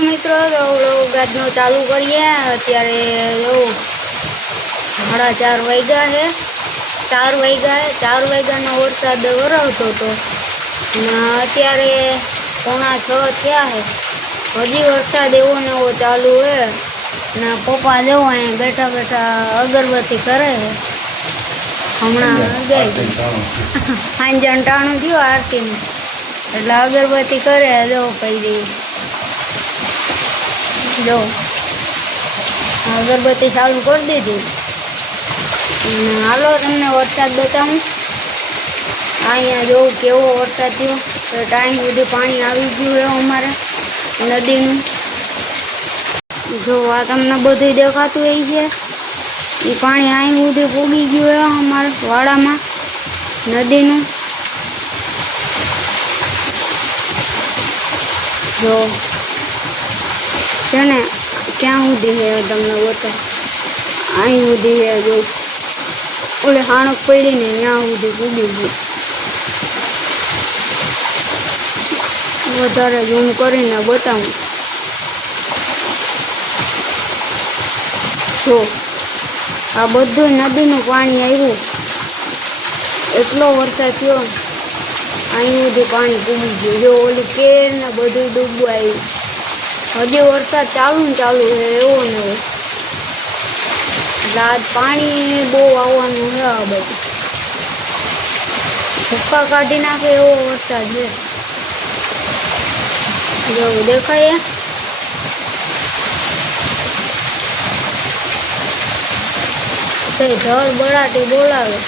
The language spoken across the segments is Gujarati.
મિત્રો ગાજનો ચાલુ કરીએ અત્યારે જો 4:30 વાગ્યા છે 4 વાગ્યાનો વરસાદ વરસતો હતો અને અત્યારે 5:45 થયા છે હજી વરસાદ એવો ને એવો ચાલુ છે ને પપ્પા જેવો અહીં બેઠા બેઠા અગરબત્તી કરે છે હમણાં ગઈ સાંજે ટાણું થયું આરતીનું એટલે અગરબત્તી કરે જો પડી જો અગરબત્તી ચાલુ કરી દીધી હાલો તમને વરસાદ બતાવું અહીંયા જો કેવો વરસાદ થયો ટાઈમ સુધી પાણી આવી ગયું છે અમારે નદીનું જો આ તમને બધું દેખાતું હોય છે એ પાણી અહીં સુધી પૂગી ગયું છે અમારા વાડામાં નદીનું જો છે ને ક્યાં સુધી છે તમને બતાવ અહીં સુધી છે જો ઓલે હાણક પડી ને ત્યાં સુધી પૂગી ગયું વધારે ઝૂમ કરીને બતાવું જો આ બધું નદીનું પાણી આવ્યું એટલો વરસાદ થયો અહીં સુધી પાણી પૂગી ગયું જો ઓલી કેર ને બધું ડૂબવું આવ્યું હજી વરસાદ ચાલુ છે એવો ને એવો એટલે આજ પાણી બહુ આવવાનું છે આ બધું ભૂક્કા કાઢી નાખે એવો વરસાદ છે જો દેખાય ઢળ બળાટી બોલાવે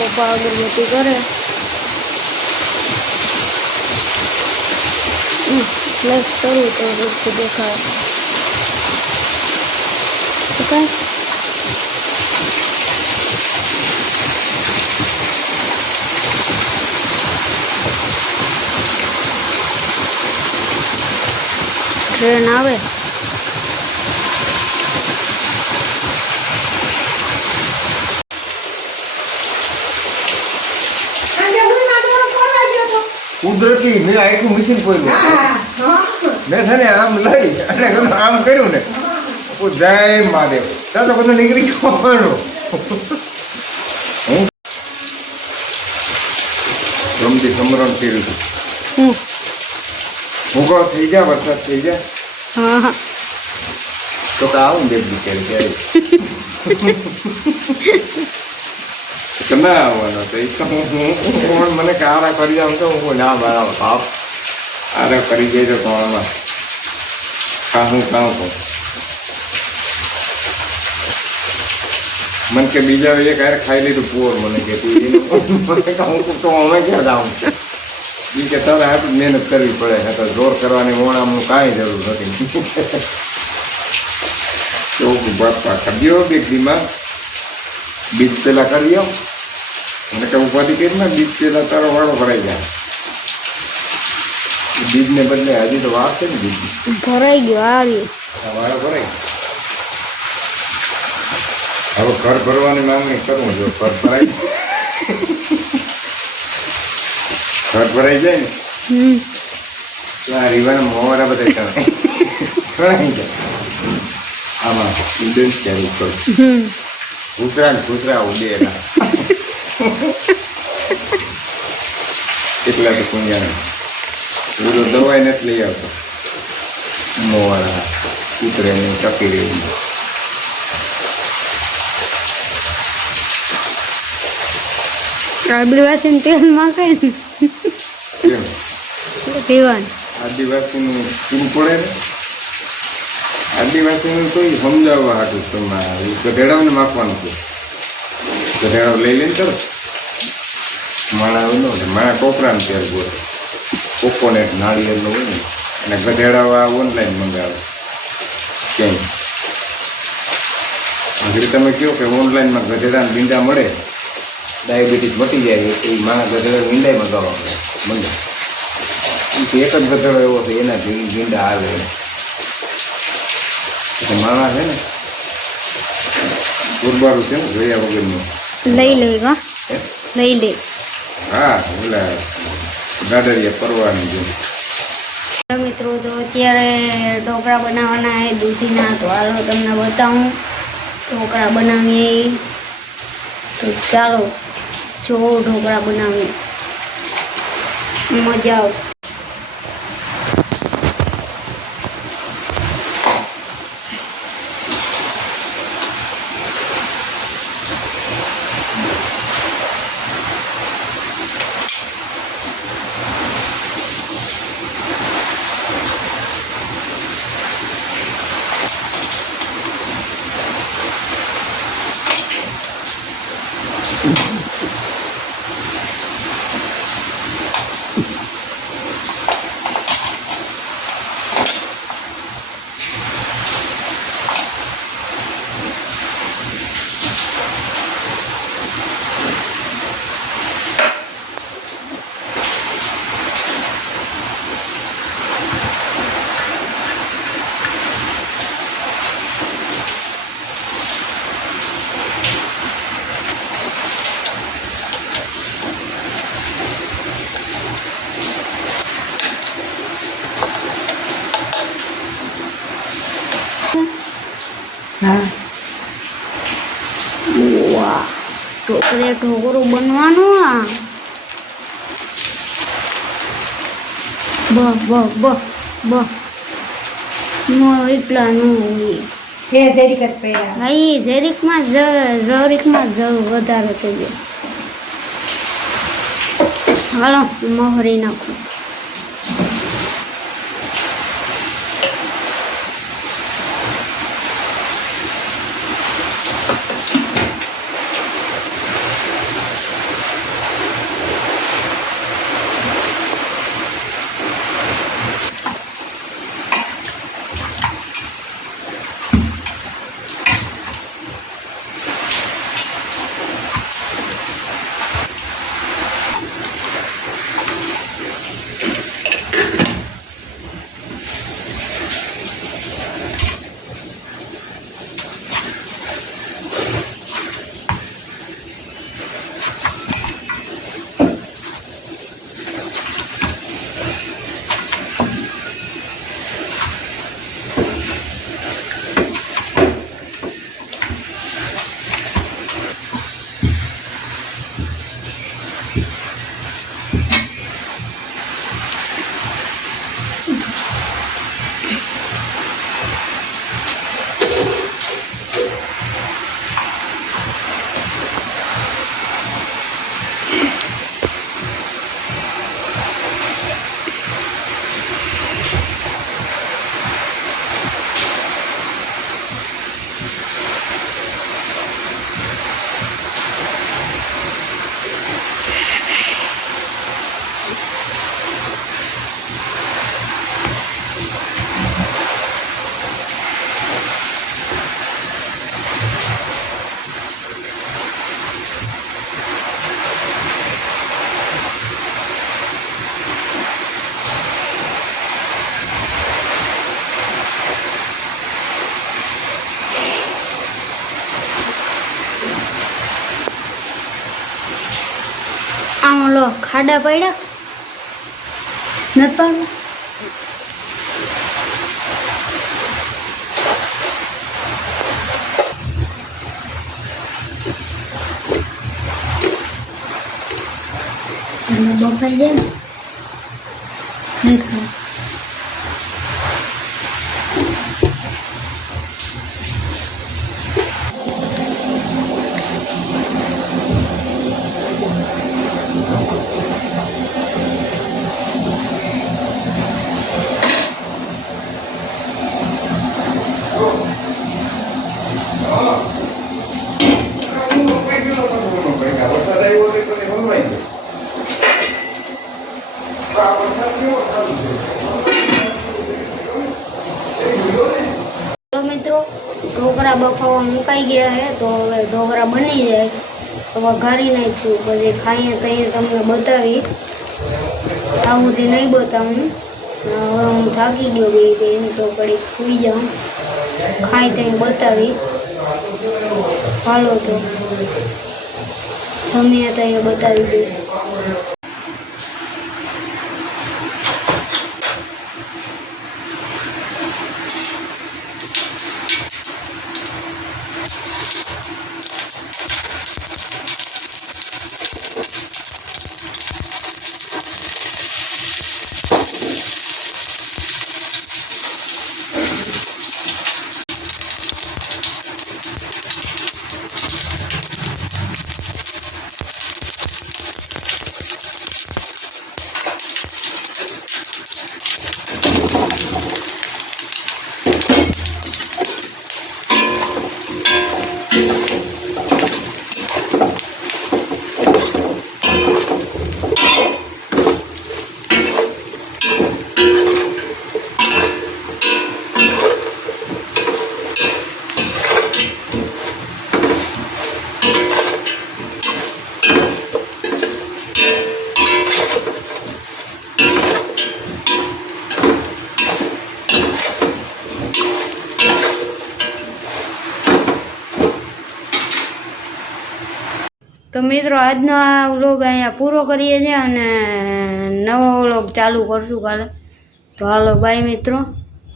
પપ્પા અગરબત્તી કરે પ્લસ કરું તો વસ્તુ દેખાય ટ્રેન આવે કુદરતી મેં આખું મશીન પડ્યું મેં છે ને આમ લઈ અને આમ કર્યું ને જય મહાદેવ ત્યાં તો બધું નીકળી ગયો હું રમતી સમરણ કર્યું છું ભૂગો થઈ જાય વરસાદ થઈ જાય તો આવું બે ત્યારે ના આવવાનો તો હું મને કારા કરી જાઉં તો હું ના બરાબર બાપ આરા કરી જાય તો કોણમાં હું કામ કહું મને કે બીજા એ કાંઈ ખાઈ લીધું પોર મને કે તું મને કહું તો અમે ક્યાં જાઉં એ કે તારે આટલું મહેનત કરવી પડે છે તો જોર કરવાની મોણામાં કાંઈ જરૂર નથી તો બાપા ખબ્યો બેગડીમાં બીજ પેલા કરી આવ મને કે ઉપાધિ કરી ને બીજ પેલા તારો વાળો ભરાઈ જાય બીજ ને બદલે હજી તો વાર છે ને બીજ ભરાઈ ગયો વાળો ભરાઈ હવે ઘર ભરવાની માંગણી કરું જો ઘર ભરાય ઘર ભરાઈ જાય ને આ રીવાના મોવારા બધા ભરાઈ જાય આમાં ઇન્ડેન્સ ચાલુ કરું કૂતરા ઉડેલા કેટલા તો કુંજાને બધો દવાઈ નથી લઈ આવતો મોવાળા કૂતરે ને ટકી રહ્યું આદિવાસી તેલ માખે ને પીવાનું આદિવાસીનું પૂરું પડે ને આદિવાસીનું કોઈ સમજાવવા હાટું તમારે ગધેડાઓને માખવાનું છે ગધેડાઓ લઈ લઈને કરો માણા ન હોય માણા કોપરાનું તેલ ગોળે કોકોનેટ નાળિયેરનું હોય ને અને ગધેડાઓ આ ઓનલાઈન મંગાવે ક્યાંય આગળ તમે કહો કે ઓનલાઈનમાં ગધેડાના મીંડા મળે ડાયાબિટીસ મટી જાય એ માણા ગધેડા મીંડાય મંગાવવા પડે મંડે એક જ ગધેડો એવો છે એના મીંડા હાલે માણા છે ને ગુરબારું છે ને જોયા વગરનું. લઈ લે વા હે? લઈ લે. હા ઓલા ગાડરિયા પરવાની જેમ. મિત્રો તો અત્યારે ઢોકળા બનાવવાના છે દૂધીના, તો હાલો તમને બતાવું ઢોકળા બનાવીએ. તો ચાલો જો ઢોકળા બનાવીએ, મજા આવશે. હા વાહ, ઢોકળું બનવાનું. આ નો એટલા નો હોય. એ જરીક જ પડ્યા. હા, એ જરીકમાં વધારે થઈ ગયો. હાલો મોહરી નાખું. આમ લો ખાડા પડ્યા નથી પડ્યા. બફાઈ જાય ને નહીં ખાય. મિત્રો ઢોકળા બફાવા મુકાઈ ગયા છે, તો હવે ઢોકળા બની જાય તો વઘારી નાખશું, પછી ખાઈએ તઈએ તમને બતાવી. આ સુધી નહીં બતાવું, હવે હું થાકી ગયો ગઈ તો કડીક સુઈ જાઉં, ખાઈ તઈ બતાવી. હાલો તો જમીએ તો અહીંયા બતાવી દઉં. તો મિત્રો આજનો આ વ્લોગ અહીંયા પૂરો કરીએ છીએ અને નવો વ્લોગ ચાલુ કરશું કાલે. તો હાલો બાય મિત્રો,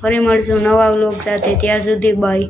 ફરી મળશું નવા વ્લોગ સાથે. ત્યાં સુધી બાય.